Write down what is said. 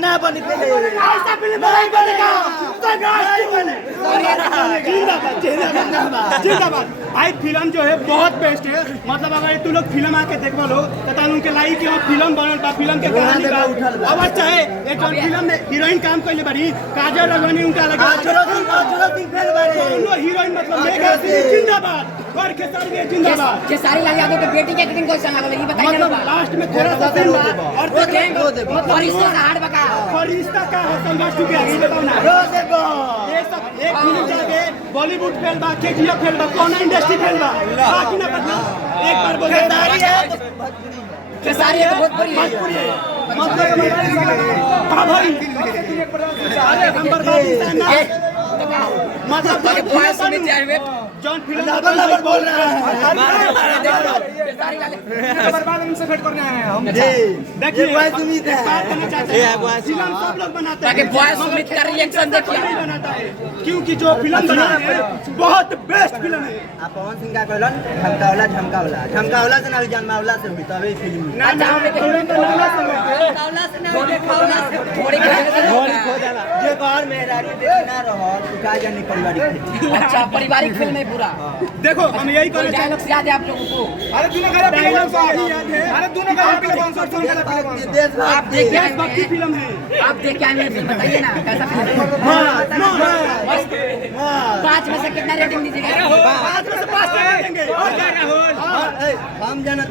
ना बनी पहले ऐसा फिल्म नहीं बनेगा जिंदाबाद भाई। फिल्म जो है बहुत बेस्ट है, मतलब अगर तू लोग फिल्म आके देखो लो तो उनके लाइक कि फिल्म बनल बा, फिल्म के कहानी बा। अब चाहे एक फिल्म में हीरोइन काम कइले बड़ी काजल राघवानी, उनका लगा हीरोइन मतलब मेगा जिंदाबाद और खेसारी भी जिंदाबाद। खेसारी लाल यादव के बेटी के एक्टिंग कैसा लगा ये बताइए। मतलब लास्ट में थोड़ा सा और फरिश्ता से हार्ड बका फरिश्ता का है संघर्ष के आगे बताओ ना। ये सब एक फिल्म जाके बॉलीवुड फेल बा, केजीएफ फेल बा, कौन इंडस्ट्री फेल बा, बाकी ना पता। एक बार बोले खेसारी है तो बहुत बड़ी है मतलब हां भाई अरे हम बर्बाद इंसान ना मतलब जॉन फिल्म बोल रहा है बर्बाद उनसे भेंट करने आए हैं हम। देखिए बॉयज उम्मीद है फिल्म सब लोग बनाते हैं, बॉयज उम्मीद का रिएक्शन देखिए बनाता है क्योंकि जो फिल्म बना है बहुत बेस्ट फिल्म है। आप पवन सिंह का कहलन झमकावला से ना जन्मावला से हुई तभी फिल्म ना ना फिल्म तो नाला से जे बाहर मेहरारी देखना रहो उठा जाने पारिवारिक। अच्छा पारिवारिक फिल्म है पूरा। देखो हम यही कहना चाहते डायलॉग्स याद है आप लोगों को? अरे दोनों का डायलॉग याद है, अरे दोनों का आप देख भक्ति फिल्म है। आप देख के आए फिल्म बताइए ना कैसा फिल्म है? 5 में से कितना रेटिंग दीजिएगा? 5 में से 5 देंगे और क्या राहुल हम जनता